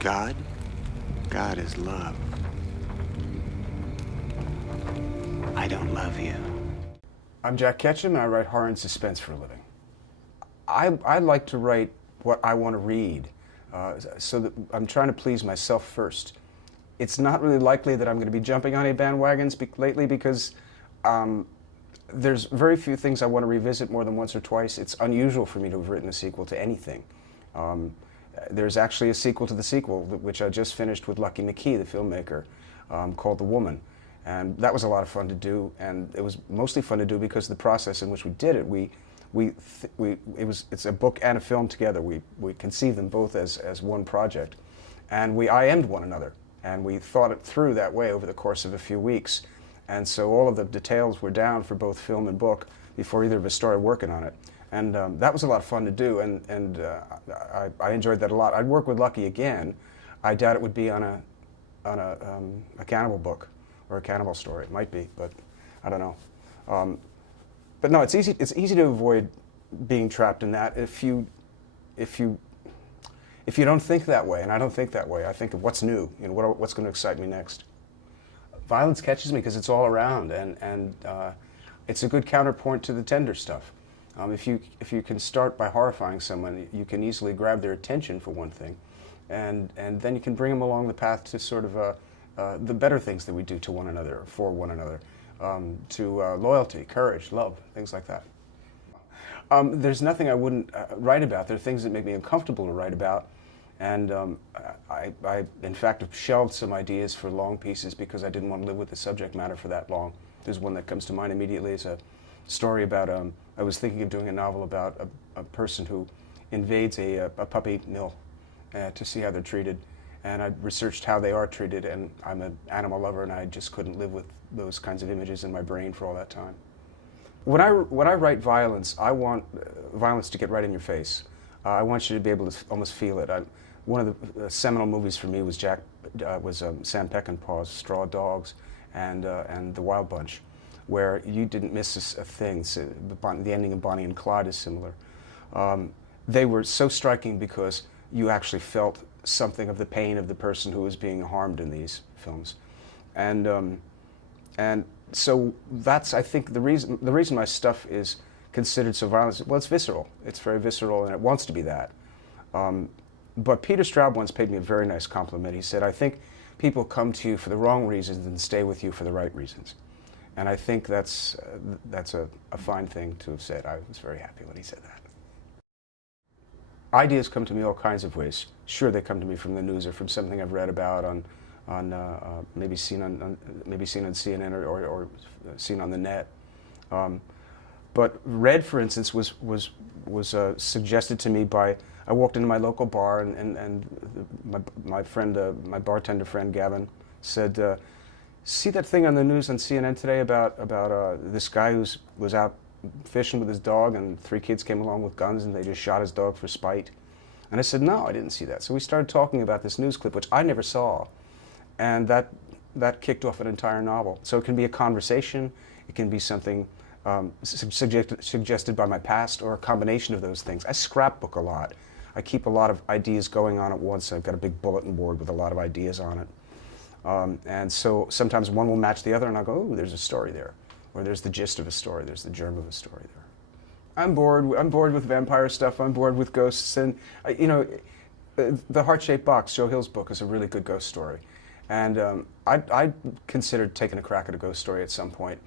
God? God is love. I don't love you. I'm Jack Ketchum, and I write horror and suspense for a living. I like to write what I want to read, so that I'm trying to please myself first. It's not really likely that I'm going to be jumping on any bandwagons lately because there's very few things I want to revisit more than once or twice. It's unusual for me to have written a sequel to anything. There's actually a sequel to the sequel, which I just finished with Lucky McKee, the filmmaker, called The Woman. And that was a lot of fun to do, and it was mostly fun to do because of the process in which we did it. It's a book and a film together. We conceived them both as one project, and we IM'd one another, and we thought it through that way over the course of a few weeks. And so all of the details were down for both film and book before either of us started working on it. And that was a lot of fun to do, and I enjoyed that a lot. I'd work with Lucky again. I doubt it would be on a cannibal book or a cannibal story. It might be, but I don't know. But no, it's easy to avoid being trapped in that if you don't think that way, and I don't think that way. I think of what's new, what's going to excite me next. Violence catches me because it's all around, and it's a good counterpoint to the tender stuff. If you can start by horrifying someone, you can easily grab their attention for one thing, and then you can bring them along the path to sort of the better things that we do to one another, for one another, to loyalty, courage, love, things like that. There's nothing I wouldn't write about. There are things that make me uncomfortable to write about, and I in fact have shelved some ideas for long pieces because I didn't want to live with the subject matter for that long. There's one that comes to mind immediately. It's a story about, I was thinking of doing a novel about a person who invades a puppy mill to see how they're treated. And I researched how they are treated, and I'm an animal lover, and I just couldn't live with those kinds of images in my brain for all that time. When I write violence, I want violence to get right in your face. I want you to be able to almost feel it. One of the seminal movies for me was Sam Peckinpah's Straw Dogs and The Wild Bunch, where you didn't miss a thing. So the ending of Bonnie and Clyde is similar. They were so striking because you actually felt something of the pain of the person who was being harmed in these films, and so that's, I think, the reason my stuff is considered so violent. Well, it's visceral. It's very visceral, and it wants to be that. But Peter Straub once paid me a very nice compliment. He said, "I think people come to you for the wrong reasons and stay with you for the right reasons," and I think that's a fine thing to have said. I was very happy when he said that. Ideas come to me all kinds of ways. Sure, they come to me from the news or from something I've read about maybe seen on CNN or seen on the net. But Red, for instance, was suggested to me by, I walked into my local bar and my bartender friend Gavin said, "See that thing on the news on CNN today about this guy who was out fishing with his dog, and 3 kids came along with guns and they just shot his dog for spite?" And I said, "No, I didn't see that." So we started talking about this news clip, which I never saw, and that kicked off an entire novel. So it can be a conversation, it can be something suggested by my past, or a combination of those things. I scrapbook a lot. I keep a lot of ideas going on at once. I've got a big bulletin board with a lot of ideas on it. And so sometimes one will match the other, and I'll go, "Oh, there's a story there." Or there's the gist of a story, there's the germ of a story there. I'm bored with vampire stuff, I'm bored with ghosts, and The Heart-Shaped Box, Joe Hill's book, is a really good ghost story. And I considered taking a crack at a ghost story at some point.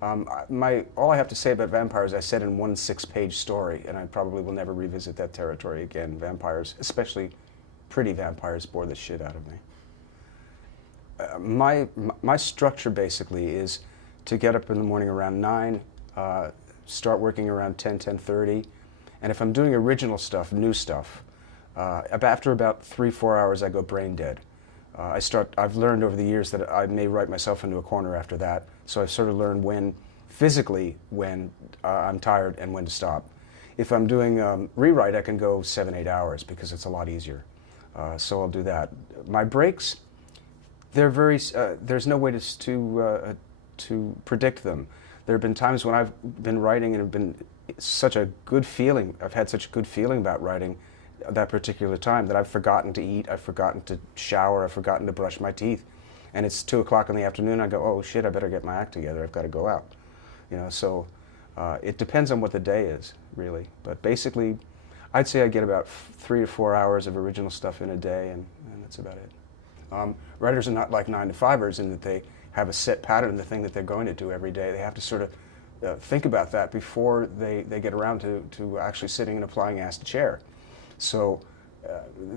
All I have to say about vampires I said in one 6-page story, and I probably will never revisit that territory again. Vampires, especially pretty vampires, bore the shit out of me. My structure basically is to get up in the morning around 9, start working around 10:30, and if I'm doing original stuff, new stuff, after about 3-4 hours I go brain dead. I've learned over the years that I may write myself into a corner after that, so I've sort of learned physically when I'm tired and when to stop. If I'm doing rewrite, I can go 7-8 hours because it's a lot easier, so I'll do that. My breaks, they're very, there's no way to predict them. There have been times when I've been writing and have been such a good feeling, I've had such a good feeling about writing, that particular time that I've forgotten to eat, I've forgotten to shower, I've forgotten to brush my teeth. And it's 2 o'clock in the afternoon, I go, oh shit, I better get my act together, I've got to go out. You know, so it depends on what the day is, really. But basically, I'd say I get about 3 to 4 hours of original stuff in a day, and that's about it. Writers are not like 9-to-5ers in that they have a set pattern, the thing that they're going to do every day. They have to sort of think about that before they get around to actually sitting and applying ass to chair. So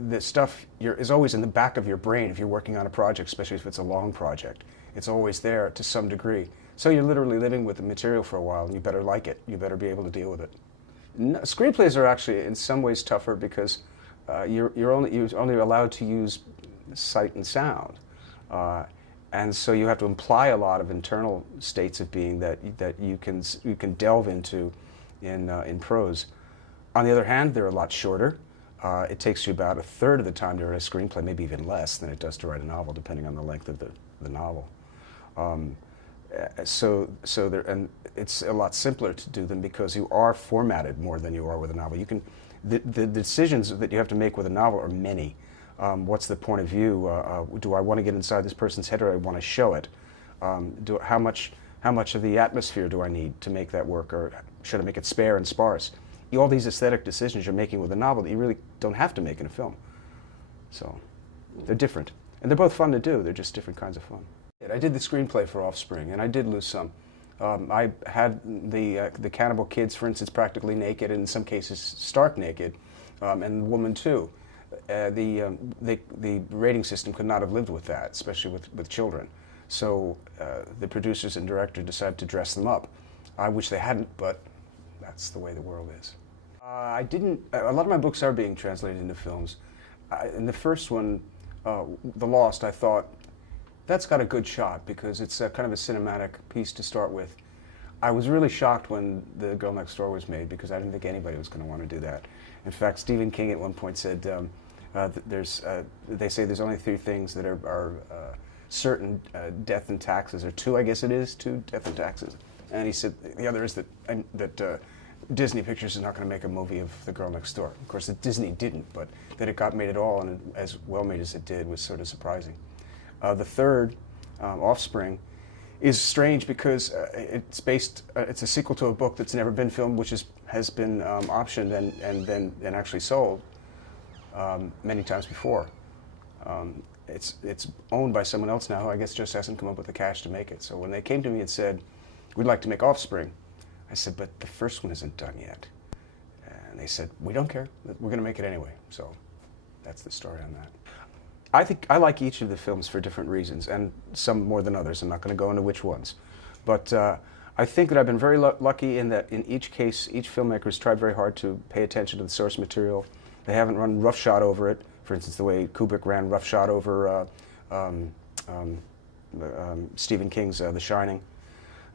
the stuff is always in the back of your brain if you're working on a project, especially if it's a long project. It's always there to some degree. So you're literally living with the material for a while, and you better like it. You better be able to deal with it. Screenplays are actually in some ways tougher because you're only allowed to use sight and sound. And so you have to imply a lot of internal states of being that you can delve into in prose. On the other hand, they're a lot shorter. It takes you about 1/3 of the time to write a screenplay, maybe even less than it does to write a novel, depending on the length of the novel. And it's a lot simpler to do them because you are formatted more than you are with a novel. The decisions that you have to make with a novel are many. What's the point of view? Do I want to get inside this person's head, or do I want to show it? How much of the atmosphere do I need to make that work, or should I make it spare and sparse? All these aesthetic decisions you're making with a novel that you really don't have to make in a film. So they're different, and they're both fun to do. They're just different kinds of fun. I did the screenplay for Offspring, and I did lose some. I had the cannibal kids, for instance, practically naked, and in some cases stark naked, and the woman too. The rating system could not have lived with that, especially with children. So the producers and director decided to dress them up. I wish they hadn't, but that's the way the world is. A lot of my books are being translated into films. In the first one, The Lost, I thought, that's got a good shot because it's kind of a cinematic piece to start with. I was really shocked when The Girl Next Door was made because I didn't think anybody was going to want to do that. In fact, Stephen King at one point said, they say there's only 3 things that are certain, death and taxes, or 2, I guess it is, 2, death and taxes. And he said the other is that Disney Pictures is not going to make a movie of The Girl Next Door. Of course, that Disney didn't, but that it got made at all, and as well made as it did was sort of surprising. The third, Offspring, is strange because it's a sequel to a book that's never been filmed, which has been optioned and actually sold many times before. It's owned by someone else now who I guess just hasn't come up with the cash to make it. So when they came to me and said, we'd like to make Offspring, I said, but the first one isn't done yet. And they said, we don't care. We're going to make it anyway. So that's the story on that. I think I like each of the films for different reasons, and some more than others. I'm not going to go into which ones. But I think that I've been very lucky in that in each case, each filmmaker has tried very hard to pay attention to the source material. They haven't run roughshod over it. For instance, the way Kubrick ran roughshod over Stephen King's The Shining,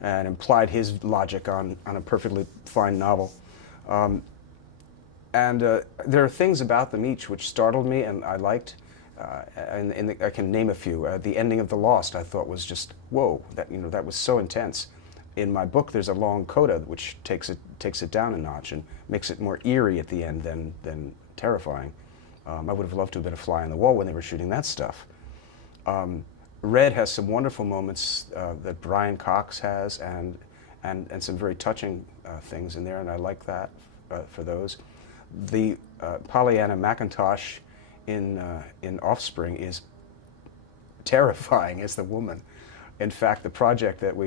and implied his logic on a perfectly fine novel. There are things about them each which startled me and I liked. I can name a few. The ending of The Lost I thought was just, whoa, that was so intense. In my book there's a long coda which takes it down a notch and makes it more eerie at the end than terrifying. I would have loved to have been a fly on the wall when they were shooting that stuff. Red has some wonderful moments that Brian Cox has and some very touching things in there, and I like that for those. The Pollyanna McIntosh in Offspring is terrifying as the woman. In fact, the project that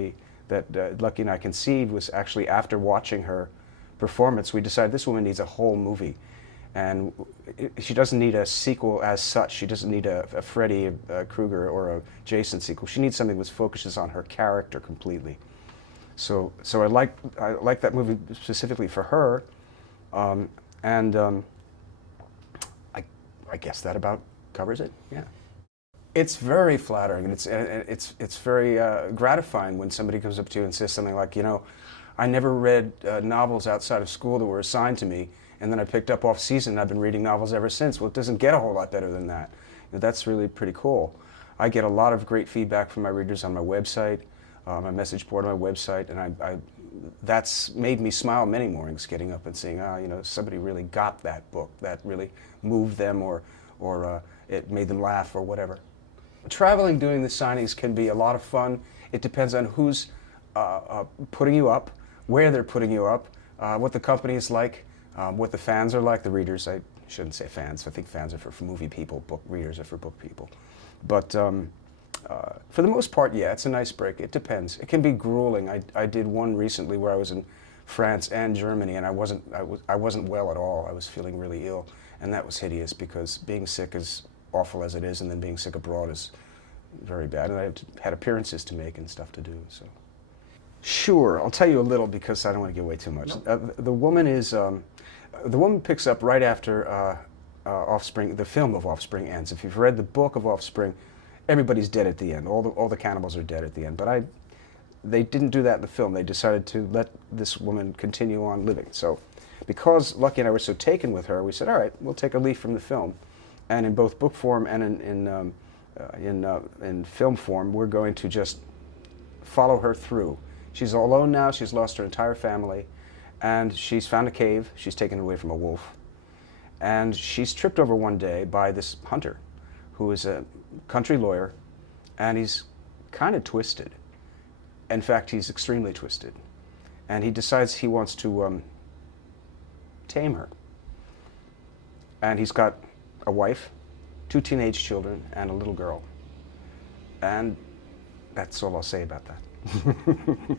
Lucky and I conceived was actually after watching her performance. We decided this woman needs a whole movie, and she doesn't need a sequel as such. She doesn't need a Freddy Krueger or a Jason sequel. She needs something that focuses on her character completely. So I like that movie specifically for her, I guess that about covers it. Yeah. It's very flattering, and it's very gratifying when somebody comes up to you and says something like, I never read novels outside of school that were assigned to me, and then I picked up off season, and I've been reading novels ever since. Well, it doesn't get a whole lot better than that. That's really pretty cool. I get a lot of great feedback from my readers on my website, my message board on my website, and that's made me smile many mornings getting up and seeing, somebody really got that book. That really moved them or it made them laugh or whatever. Traveling doing the signings can be a lot of fun. It depends on who's putting you up, where they're putting you up, what the company is like, what the fans are like, the readers. I shouldn't say fans. I think fans are for movie people, book readers are for book people. But for the most part, yeah, it's a nice break. It depends. It can be grueling. I did one recently where I was in France and Germany, and I wasn't well at all. I was feeling really ill, and that was hideous because being sick, as awful as it is, and then being sick abroad is very bad. And I had appearances to make and stuff to do. So, sure, I'll tell you a little because I don't want to give away too much. The woman picks up right after Offspring. The film of Offspring ends. If you've read the book of Offspring, everybody's dead at the end. All the cannibals are dead at the end. But they didn't do that in the film. They decided to let this woman continue on living. So, because Lucky and I were so taken with her, we said, all right, we'll take a leaf from the film. And in both book form and in film form, we're going to just follow her through. She's all alone now. She's lost her entire family. And she's found a cave. She's taken away from a wolf. And she's tripped over one day by this hunter who is a country lawyer, and he's kind of twisted. In fact, he's extremely twisted. And he decides he wants to tame her. And he's got a wife, 2 teenage children, and a little girl. And that's all I'll say about that.